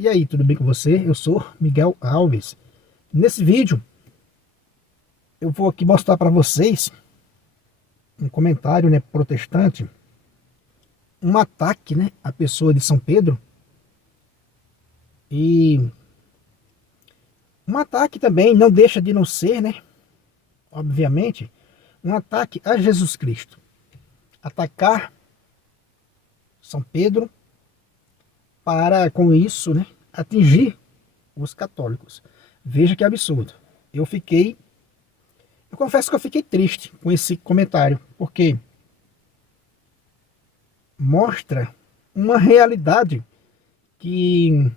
E aí, tudo bem com você? Eu sou Miguel Alves. Nesse vídeo, eu vou aqui mostrar para vocês um comentário, né, protestante, um ataque, né, à pessoa de São Pedro e um ataque também, não deixa de não ser, né, obviamente, um ataque a Jesus Cristo. Atacar São Pedro para, com isso, né, atingir os católicos. Veja que absurdo. Eu confesso que eu fiquei triste com esse comentário, porque mostra uma realidade que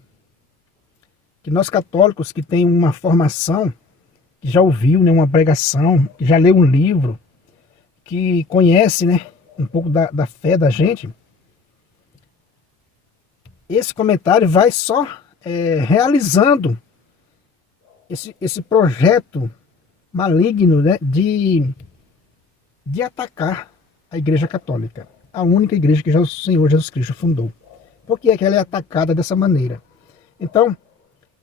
nós católicos que tem uma formação, que já ouviu, né, uma pregação, que já leu um livro, que conhece, né, um pouco da fé da gente, esse comentário vai só realizando esse projeto maligno, né, de atacar a Igreja Católica, a única igreja que já o Senhor Jesus Cristo fundou. Por que é que ela é atacada dessa maneira? Então,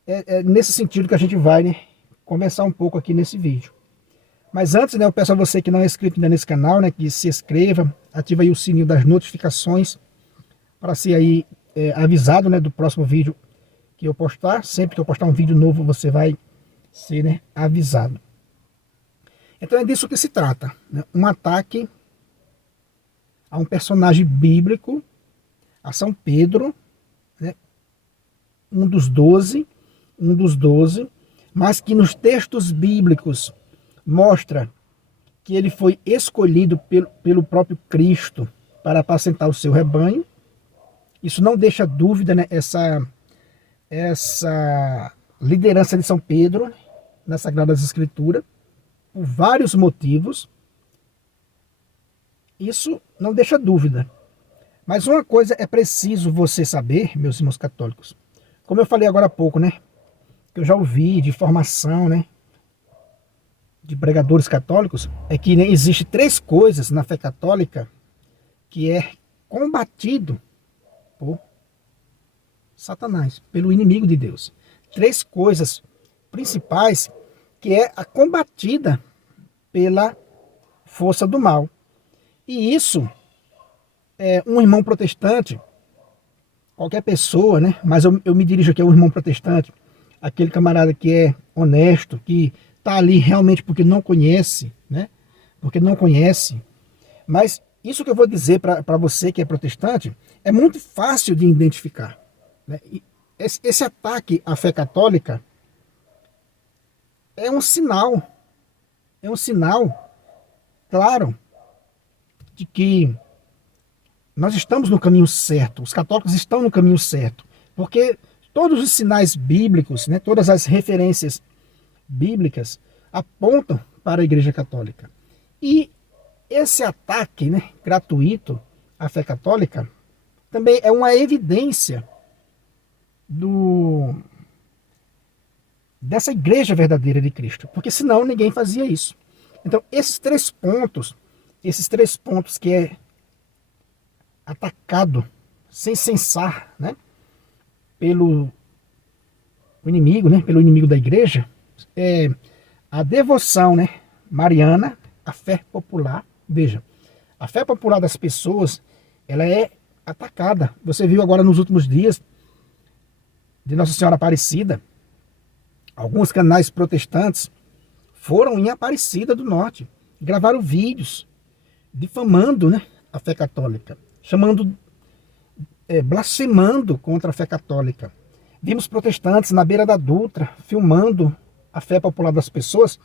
é nesse sentido que a gente vai, né, conversar um pouco aqui nesse vídeo. Mas antes, né, eu peço a você que não é inscrito ainda nesse canal, né, que se inscreva, ative aí o sininho das notificações para ser aí avisado, né, do próximo vídeo que eu postar. Sempre que eu postar um vídeo novo, você vai ser, né, avisado. Então é disso que se trata, né? Um ataque a um personagem bíblico, a São Pedro, né? um dos 12, mas que nos textos bíblicos mostra que ele foi escolhido pelo próprio Cristo para apacentar o seu rebanho. Isso não deixa dúvida, né, essa liderança de São Pedro nas Sagradas Escrituras, por vários motivos. Isso não deixa dúvida. Mas uma coisa é preciso você saber, meus irmãos católicos. Como eu falei agora há pouco, né, que eu já ouvi de formação, né, de pregadores católicos, é que, né, existe 3 coisas na fé católica que é combatido por Satanás, pelo inimigo de Deus. 3 coisas principais que é a combatida pela força do mal. E isso, um irmão protestante, qualquer pessoa, né? Mas eu me dirijo aqui ao irmão protestante, aquele camarada que é honesto, que está ali realmente porque não conhece, né? Porque não conhece. Mas isso que eu vou dizer para você que é protestante, é muito fácil de identificar, né? Esse ataque à fé católica é um sinal claro de que nós estamos no caminho certo, os católicos estão no caminho certo, porque todos os sinais bíblicos, né, todas as referências bíblicas apontam para a Igreja Católica. E esse ataque, né, gratuito à fé católica também é uma evidência dessa igreja verdadeira de Cristo, porque senão ninguém fazia isso. Então, esses três pontos que é atacado sem cessar, né, pelo inimigo, né, pelo inimigo da igreja, é a devoção, né, mariana, a fé popular. Veja, a fé popular das pessoas, ela é atacada. Você viu agora nos últimos dias de Nossa Senhora Aparecida, alguns canais protestantes foram em Aparecida do Norte, gravaram vídeos difamando, né, a fé católica, blasfemando contra a fé católica. Vimos protestantes na beira da Dutra filmando a fé popular das pessoas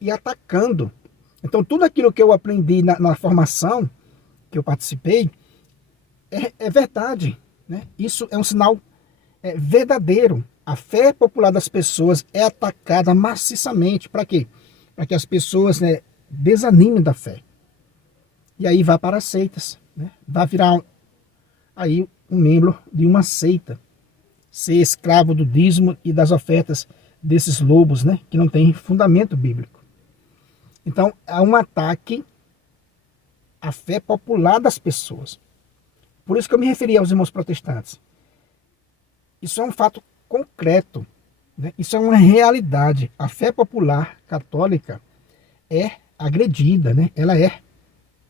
e atacando. Então tudo aquilo que eu aprendi na formação que eu participei é verdade, né? Isso é um sinal verdadeiro. A fé popular das pessoas é atacada maciçamente. Para quê? Para que as pessoas, né, desanimem da fé. E aí vá para as seitas, né? Vai virar aí um membro de uma seita. Ser escravo do dízimo e das ofertas desses lobos, né, que não tem fundamento bíblico. Então, há um ataque à fé popular das pessoas. Por isso que eu me referi aos irmãos protestantes. Isso é um fato concreto, né? Isso é uma realidade. A fé popular católica é agredida, né? Ela é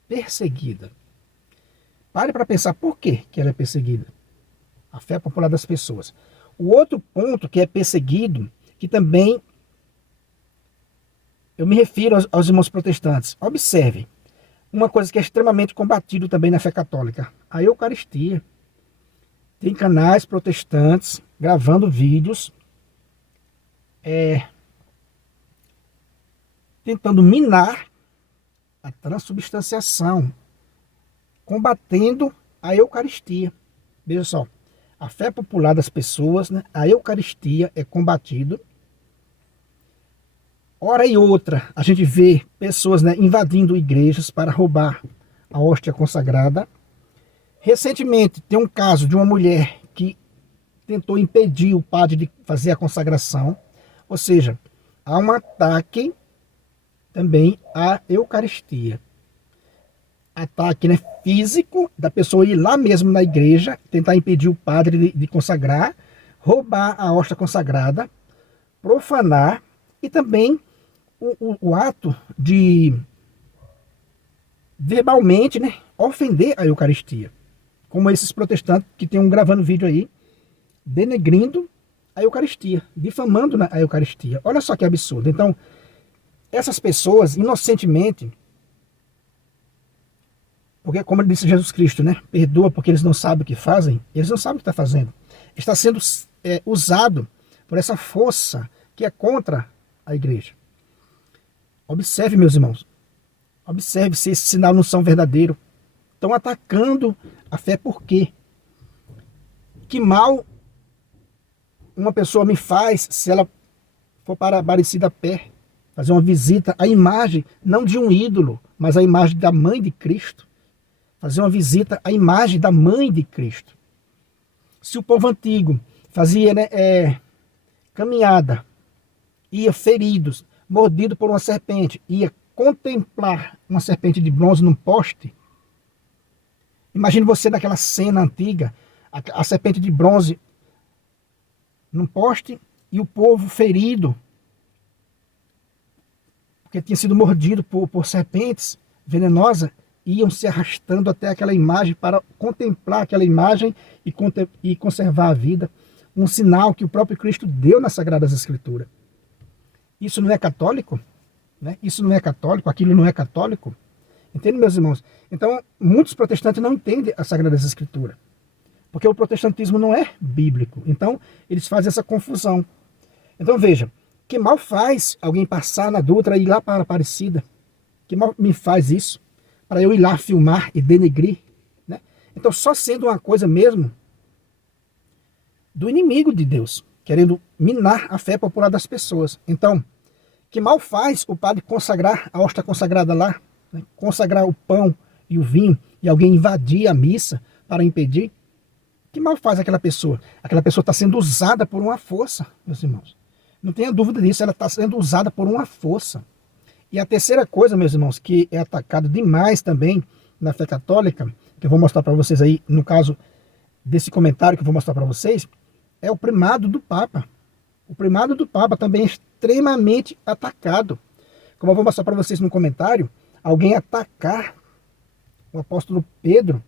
perseguida. Pare para pensar por que ela é perseguida. A fé popular das pessoas. O outro ponto que é perseguido, que também eu me refiro aos irmãos protestantes. Observe, uma coisa que é extremamente combatido também na fé católica, a Eucaristia. Tem canais protestantes gravando vídeos tentando minar a transubstanciação, combatendo a Eucaristia. Veja só, a fé popular das pessoas, né, a Eucaristia é combatido. Hora e outra, a gente vê pessoas, né, invadindo igrejas para roubar a hóstia consagrada. Recentemente, tem um caso de uma mulher que tentou impedir o padre de fazer a consagração. Ou seja, há um ataque também à Eucaristia. Ataque, né, físico, da pessoa ir lá mesmo na igreja, tentar impedir o padre de consagrar, roubar a hóstia consagrada, profanar, e também o ato de verbalmente, né, ofender a Eucaristia. Como esses protestantes que tem gravando vídeo aí, denegrindo a Eucaristia, difamando a Eucaristia. Olha só que absurdo. Então, essas pessoas, inocentemente, porque como disse Jesus Cristo, né, perdoa porque eles não sabem o que fazem, eles não sabem o que está fazendo. Está sendo usado por essa força que é contra a igreja. Observe, meus irmãos, observe se esse sinal não são verdadeiros. Estão atacando a fé por quê? Que mal uma pessoa me faz se ela for para Aparecida Pé, fazer uma visita à imagem, não de um ídolo, mas à imagem da mãe de Cristo. Fazer uma visita à imagem da mãe de Cristo. Se o povo antigo fazia, né, caminhada, ia feridos, mordido por uma serpente, ia contemplar uma serpente de bronze num poste. Imagine você naquela cena antiga, a serpente de bronze num poste e o povo ferido, porque tinha sido mordido por serpentes venenosas, iam se arrastando até aquela imagem para contemplar aquela imagem e conservar a vida. Um sinal que o próprio Cristo deu nas Sagradas Escrituras. Isso não é católico? Né? Isso não é católico? Aquilo não é católico? Entende, meus irmãos? Então, muitos protestantes não entendem as Sagradas Escrituras. Porque o protestantismo não é bíblico. Então, eles fazem essa confusão. Então, veja, que mal faz alguém passar na Dutra e ir lá para a Aparecida? Que mal me faz isso? Para eu ir lá filmar e denegrir? Né? Então, só sendo uma coisa mesmo do inimigo de Deus, querendo minar a fé popular das pessoas. Então, que mal faz o padre consagrar a hóstia consagrada lá, né? Consagrar o pão e o vinho, e alguém invadir a missa para impedir? Que mal faz aquela pessoa? Aquela pessoa está sendo usada por uma força, meus irmãos. Não tenha dúvida disso, ela está sendo usada por uma força. E a terceira coisa, meus irmãos, que é atacado demais também na fé católica, que eu vou mostrar para vocês aí, no caso desse comentário que eu vou mostrar para vocês, é o primado do Papa. O primado do Papa também é extremamente atacado. Como eu vou mostrar para vocês no comentário, alguém atacar o apóstolo Pedro,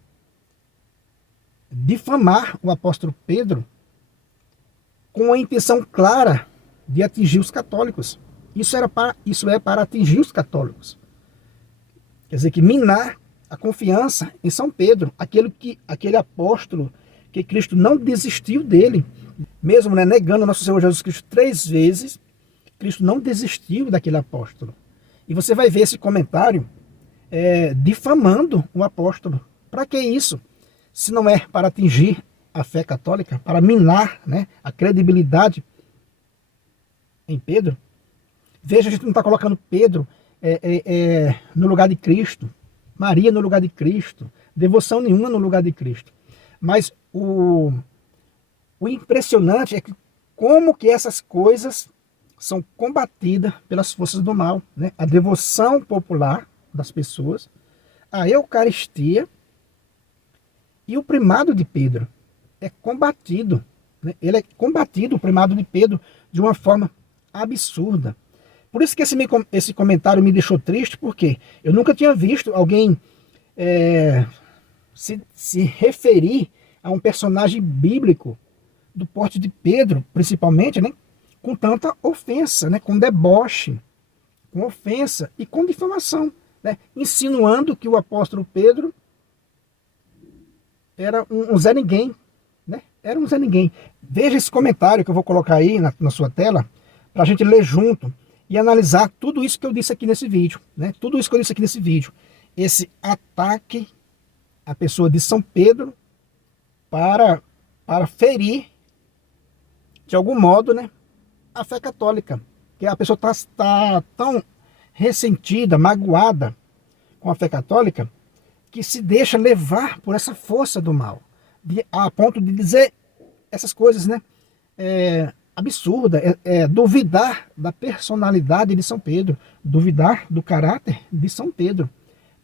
difamar o apóstolo Pedro, com a intenção clara de atingir os católicos. Isso é para atingir os católicos. Quer dizer, que minar a confiança em São Pedro, aquele apóstolo que Cristo não desistiu dele, mesmo, né, negando nosso Senhor Jesus Cristo 3 vezes, Cristo não desistiu daquele apóstolo. E você vai ver esse comentário difamando o apóstolo. Para que isso? Se não é para atingir a fé católica, para minar, né, a credibilidade em Pedro. Veja, a gente não está colocando Pedro no lugar de Cristo, Maria no lugar de Cristo, devoção nenhuma no lugar de Cristo. Mas o impressionante é que como que essas coisas são combatidas pelas forças do mal, né? A devoção popular das pessoas, a Eucaristia e o primado de Pedro é combatido né? Ele é combatido, o primado de Pedro, de uma forma absurda. Por isso que esse comentário me deixou triste, porque eu nunca tinha visto alguém se referir a um personagem bíblico do porte de Pedro, principalmente, né, com tanta ofensa, né, com deboche, com ofensa e com difamação, né, insinuando que o apóstolo Pedro era um Zé Ninguém, né, era um Zé Ninguém. Veja esse comentário que eu vou colocar aí na sua tela, para a gente ler junto e analisar tudo isso que eu disse aqui nesse vídeo, né, tudo isso que eu disse aqui nesse vídeo, esse ataque à pessoa de São Pedro para ferir, de algum modo, né, a fé católica. Que a pessoa está tão ressentida, magoada com a fé católica, que se deixa levar por essa força do mal, a ponto de dizer essas coisas, né, absurda, duvidar da personalidade de São Pedro, duvidar do caráter de São Pedro.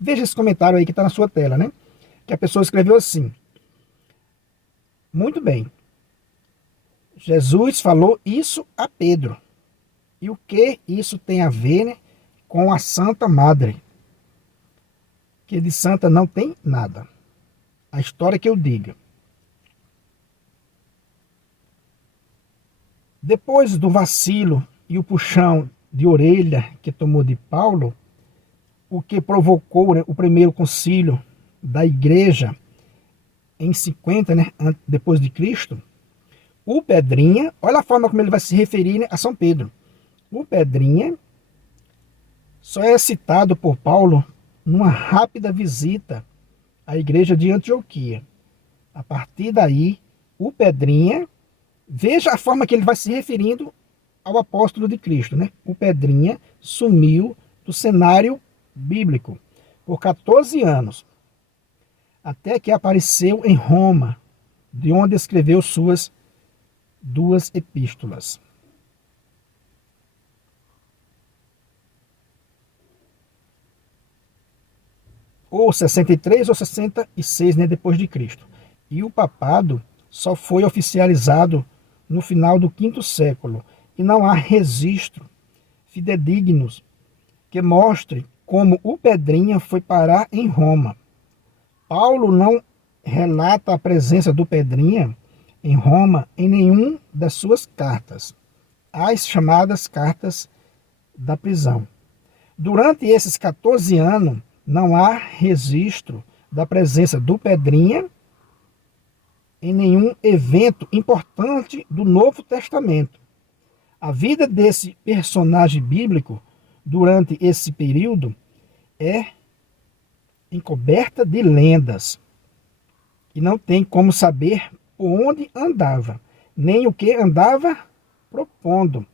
Veja esse comentário aí que está na sua tela, né, que a pessoa escreveu assim: muito bem, Jesus falou isso a Pedro. E o que isso tem a ver, né, com a Santa Madre? Que de santa não tem nada. A história que eu diga. Depois do vacilo e o puxão de orelha que tomou de Paulo, o que provocou, né, o primeiro concílio da igreja em 50, né, depois de Cristo, o Pedrinha, olha a forma como ele vai se referir, né, a São Pedro. O Pedrinha só é citado por Paulo numa rápida visita à igreja de Antioquia. A partir daí, o Pedrinha, veja a forma que ele vai se referindo ao apóstolo de Cristo, né? O Pedrinha sumiu do cenário bíblico por 14 anos, até que apareceu em Roma, de onde escreveu suas 2 epístolas. Ou 63 ou 66, né, depois de Cristo. E o papado só foi oficializado no final do V século, e não há registro fidedignos que mostre como o Pedrinha foi parar em Roma. Paulo não relata a presença do Pedrinha em Roma em nenhum das suas cartas, as chamadas cartas da prisão. Durante esses 14 anos, não há registro da presença do Pedrinha em nenhum evento importante do Novo Testamento. A vida desse personagem bíblico durante esse período é encoberta de lendas, e não tem como saber por onde andava, nem o que andava propondo,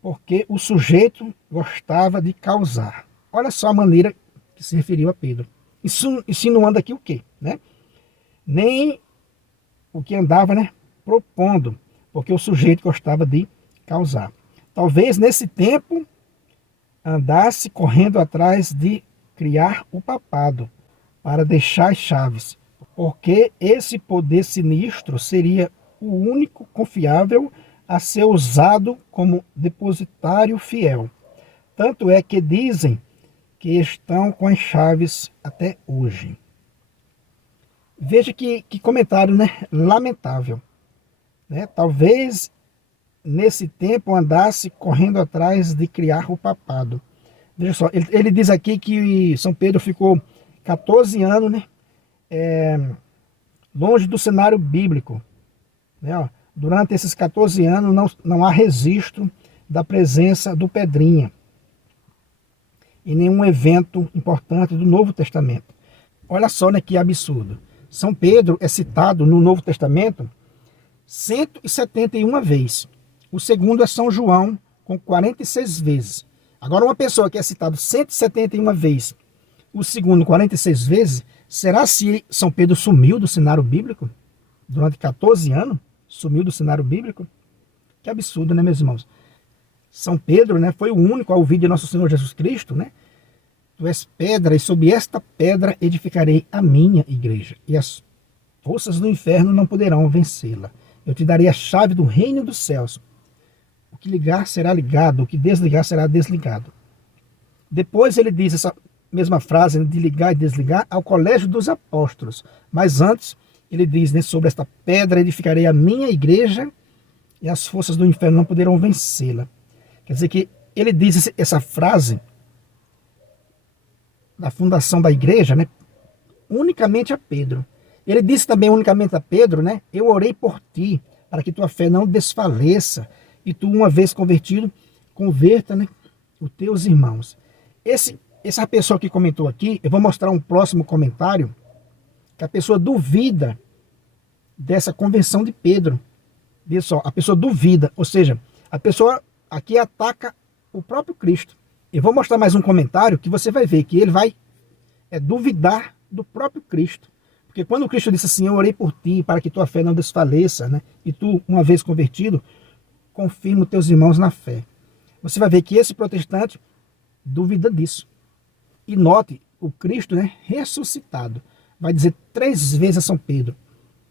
porque o sujeito gostava de causar. Olha só a maneira que se referiu a Pedro. Insinuando aqui o quê? Né? Nem o que andava, né, propondo, porque o sujeito gostava de causar. Talvez nesse tempo andasse correndo atrás de criar o papado para deixar as chaves, porque esse poder sinistro seria o único confiável a ser usado como depositário fiel. Tanto é que dizem que estão com as chaves até hoje. Veja que comentário, né, lamentável. Né? Talvez nesse tempo andasse correndo atrás de criar o papado. Veja só, ele diz aqui que São Pedro ficou 14 anos, né, longe do cenário bíblico. Né? Ó, durante esses 14 anos não há registro da presença do Pedrinha em nenhum evento importante do Novo Testamento. Olha só, né, que absurdo. São Pedro é citado no Novo Testamento 171 vezes. O segundo é São João, com 46 vezes. Agora, uma pessoa que é citado 171 vezes, o segundo 46 vezes, será se São Pedro sumiu do cenário bíblico? Durante 14 anos, sumiu do cenário bíblico? Que absurdo, né, meus irmãos? São Pedro, né, foi o único a ouvir de nosso Senhor Jesus Cristo, né? Tu és pedra, e sob esta pedra edificarei a minha igreja, e as forças do inferno não poderão vencê-la. eu te darei a chave do reino dos céus. O que ligar será ligado, o que desligar será desligado. Depois ele diz essa mesma frase, né, de ligar e desligar, ao colégio dos apóstolos. Mas antes, ele diz, né, sobre esta pedra edificarei a minha igreja e as forças do inferno não poderão vencê-la. Quer dizer que ele diz essa frase da fundação da igreja, né, unicamente a Pedro. Ele disse também unicamente a Pedro, né, eu orei por ti, para que tua fé não desfaleça, e tu, uma vez convertido, converta, né, os teus irmãos. Essa pessoa que comentou aqui, eu vou mostrar um próximo comentário, que a pessoa duvida dessa conversão de Pedro. Veja só, a pessoa duvida, ou seja, a pessoa aqui ataca o próprio Cristo. Eu vou mostrar mais um comentário que você vai ver que ele vai duvidar do próprio Cristo. Porque quando o Cristo disse assim, eu orei por ti para que tua fé não desfaleça, né? E tu, uma vez convertido, confirma os teus irmãos na fé. Você vai ver que esse protestante duvida disso. E note, o Cristo, né, ressuscitado, vai dizer 3 vezes a São Pedro,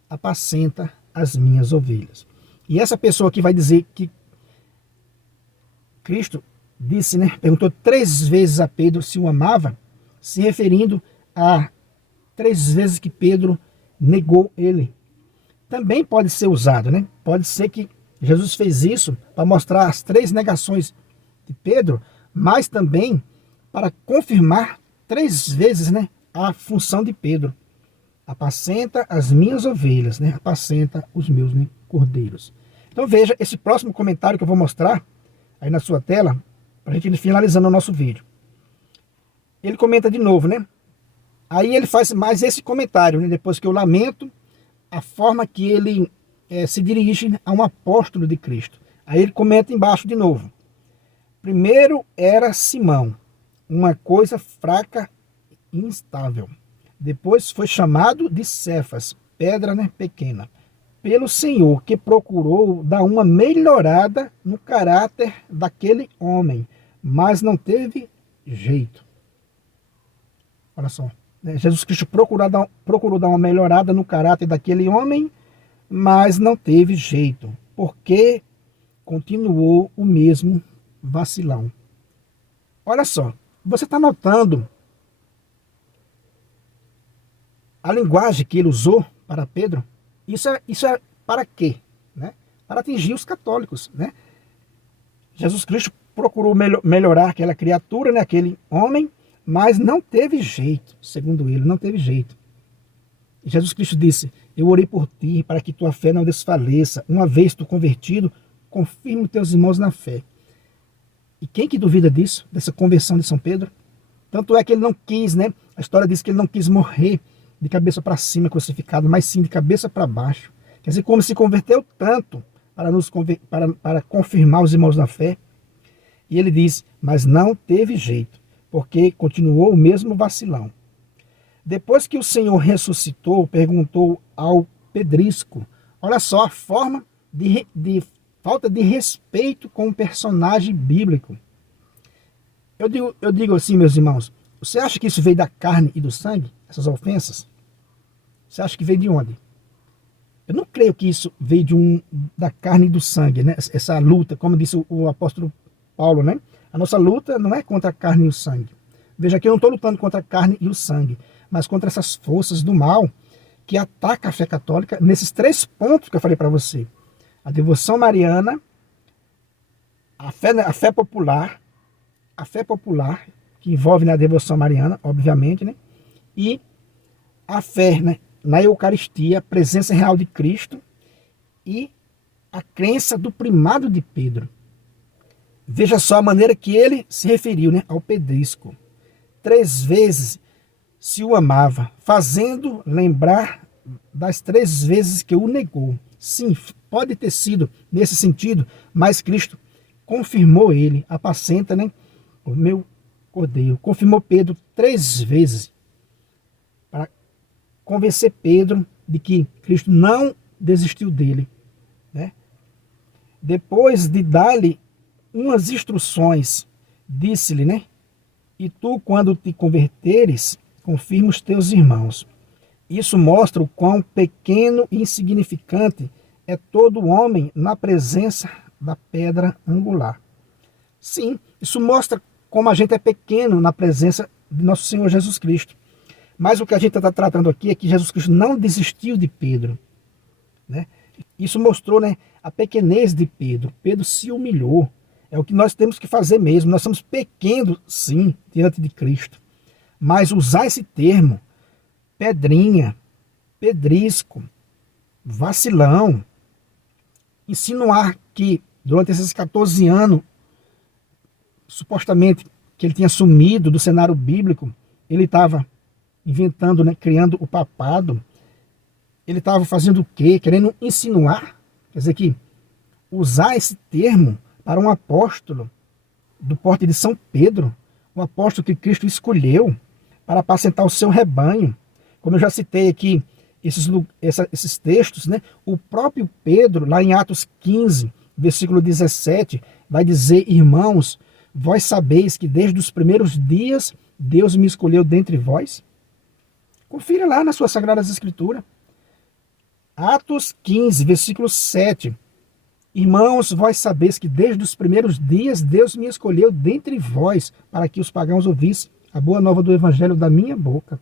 apacenta as minhas ovelhas. E essa pessoa que vai dizer que Cristo disse, né, perguntou 3 vezes a Pedro se o amava, se referindo a 3 vezes que Pedro negou ele. Também pode ser usado, né? Pode ser que Jesus fez isso para mostrar as 3 negações de Pedro, mas também para confirmar 3 vezes, né, a função de Pedro. Apacenta as minhas ovelhas, né? Apacenta os meus, né, cordeiros. Então veja esse próximo comentário que eu vou mostrar aí na sua tela, para a gente ir finalizando o nosso vídeo. Ele comenta de novo, né? Aí ele faz mais esse comentário, né? Depois que eu lamento a forma que ele se dirige a um apóstolo de Cristo. Aí ele comenta embaixo de novo. Primeiro era Simão, uma coisa fraca e instável. Depois foi chamado de Cefas, pedra, né, pequena, pelo Senhor, que procurou dar uma melhorada no caráter daquele homem, mas não teve jeito. Olha só, né? Jesus Cristo procurou dar uma melhorada no caráter daquele homem, mas não teve jeito, porque continuou o mesmo vacilão. Olha só, você está notando a linguagem que ele usou para Pedro? Isso é para quê? Né? Para atingir os católicos. Né? Jesus Cristo procurou melhorar aquela criatura, né? Aquele homem, mas não teve jeito, segundo ele, não teve jeito. Jesus Cristo disse, eu orei por ti para que tua fé não desfaleça. Uma vez tu convertido, confirma os teus irmãos na fé. E quem que duvida disso, dessa conversão de São Pedro? Tanto é que ele não quis, né? A história diz que ele não quis morrer de cabeça para cima crucificado, mas sim de cabeça para baixo. Quer dizer, como se converteu tanto para confirmar os irmãos na fé. E ele diz, mas não teve jeito, porque continuou o mesmo vacilão. Depois que o Senhor ressuscitou, perguntou ao pedrisco, olha só a forma de falta de respeito com o personagem bíblico. Eu digo assim, meus irmãos, você acha que isso veio da carne e do sangue, essas ofensas? Você acha que veio de onde? Eu não creio que isso veio da carne e do sangue, né? Essa luta, como disse o apóstolo Paulo, né? A nossa luta não é contra a carne e o sangue. Veja que eu não estou lutando contra a carne e o sangue, mas contra essas forças do mal que atacam a fé católica nesses 3 pontos que eu falei para você. A devoção mariana, a fé popular, que envolve na devoção mariana, obviamente, né? E a fé, né, na Eucaristia, a presença real de Cristo e a crença do primado de Pedro. Veja só a maneira que ele se referiu, né, ao pedrisco. 3 vezes se o amava, fazendo lembrar das 3 vezes que o negou. Sim, pode ter sido nesse sentido, mas Cristo confirmou ele, apacenta, né, o meu cordeiro. Confirmou Pedro 3 vezes para convencer Pedro de que Cristo não desistiu dele. Né? Depois de dar-lhe umas instruções, disse-lhe, né? E tu, quando te converteres, confirma os teus irmãos. Isso mostra o quão pequeno e insignificante é todo homem na presença da pedra angular. Sim, isso mostra como a gente é pequeno na presença de nosso Senhor Jesus Cristo. Mas o que a gente está tratando aqui é que Jesus Cristo não desistiu de Pedro, né? Isso mostrou, né, a pequenez de Pedro. Pedro se humilhou. É o que nós temos que fazer mesmo. Nós somos pequenos, sim, diante de Cristo. Mas usar esse termo, pedrinha, pedrisco, vacilão, insinuar que durante esses 14 anos, supostamente, que ele tinha sumido do cenário bíblico, ele estava inventando, né, criando o papado. Ele estava fazendo o quê? Querendo insinuar. Quer dizer que usar esse termo para um apóstolo do porte de São Pedro, um apóstolo que Cristo escolheu para apacentar o seu rebanho. Como eu já citei aqui esses textos, né? O próprio Pedro, lá em Atos 15, versículo 17, vai dizer: irmãos, vós sabeis que desde os primeiros dias Deus me escolheu dentre vós. Confira lá nas suas Sagradas Escrituras. Atos 15, versículo 7. Irmãos, vós sabeis que desde os primeiros dias Deus me escolheu dentre vós para que os pagãos ouvissem a boa nova do evangelho da minha boca.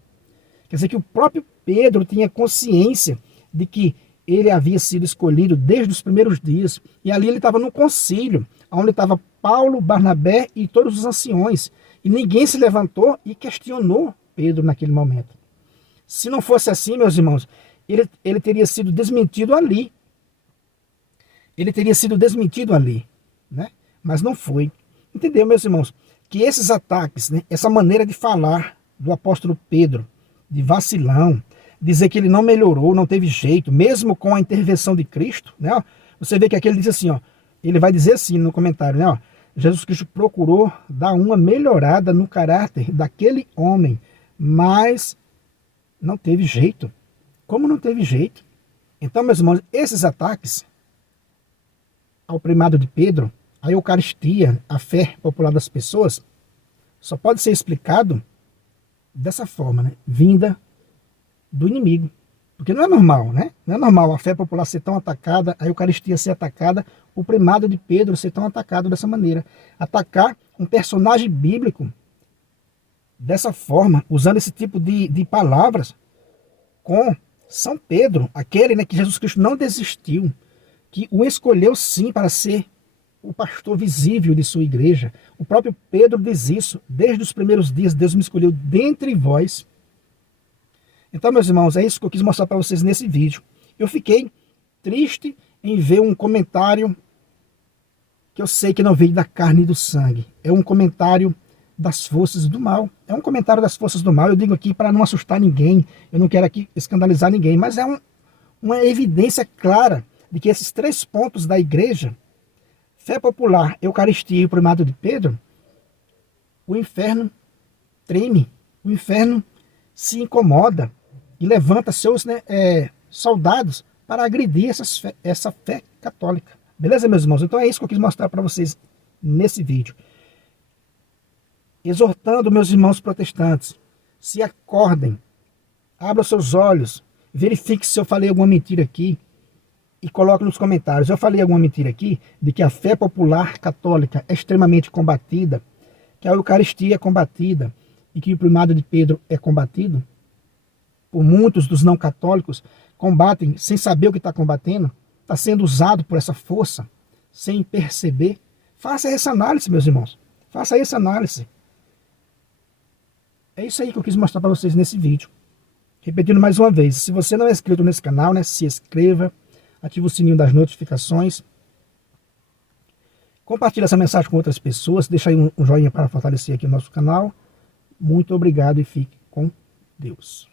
Quer dizer que o próprio Pedro tinha consciência de que ele havia sido escolhido desde os primeiros dias. E ali ele estava no concílio, onde estava Paulo, Barnabé e todos os anciões. E ninguém se levantou e questionou Pedro naquele momento. Se não fosse assim, meus irmãos, ele teria sido desmentido ali. Ele teria sido desmentido ali, né? Mas não foi. Entendeu, meus irmãos? Que esses ataques, né, essa maneira de falar do apóstolo Pedro, de vacilão, dizer que ele não melhorou, não teve jeito, mesmo com a intervenção de Cristo, né? Ó, você vê que aqui ele diz assim, ó, ele vai dizer assim no comentário, né? Ó, Jesus Cristo procurou dar uma melhorada no caráter daquele homem, mas não teve jeito. Como não teve jeito? Então, meus irmãos, esses ataques ao primado de Pedro, a Eucaristia, a fé popular das pessoas, só pode ser explicado dessa forma, né? Vinda do inimigo. Porque não é normal, né? Não é normal a fé popular ser tão atacada, a Eucaristia ser atacada, o primado de Pedro ser tão atacado dessa maneira. Atacar um personagem bíblico dessa forma, usando esse tipo de palavras, com São Pedro, aquele, né, que Jesus Cristo não desistiu, que o escolheu sim para ser o pastor visível de sua igreja. O próprio Pedro diz isso: desde os primeiros dias Deus me escolheu dentre vós. Então, meus irmãos, é isso que eu quis mostrar para vocês nesse vídeo. Eu fiquei triste em ver um comentário que eu sei que não veio da carne e do sangue. É um comentário das forças do mal. É um comentário das forças do mal. Eu digo aqui para não assustar ninguém, eu não quero aqui escandalizar ninguém, mas é uma evidência clara de que esses 3 pontos da igreja, fé popular, Eucaristia e o primado de Pedro, o inferno treme, o inferno se incomoda e levanta seus, né, soldados para agredir essa fé católica. Beleza, meus irmãos? Então é isso que eu quis mostrar para vocês nesse vídeo. Exortando meus irmãos protestantes, se acordem, abram seus olhos, verifique se eu falei alguma mentira aqui, e coloque nos comentários: eu falei alguma mentira aqui de que a fé popular católica é extremamente combatida, que a Eucaristia é combatida e que o primado de Pedro é combatido? Por muitos dos não católicos combatem sem saber o que está combatendo, está sendo usado por essa força, sem perceber. Faça essa análise, meus irmãos. Faça essa análise. É isso aí que eu quis mostrar para vocês nesse vídeo. Repetindo mais uma vez, se você não é inscrito nesse canal, né, se inscreva, ative o sininho das notificações, compartilhe essa mensagem com outras pessoas, deixa aí um joinha para fortalecer aqui o nosso canal. Muito obrigado e fique com Deus.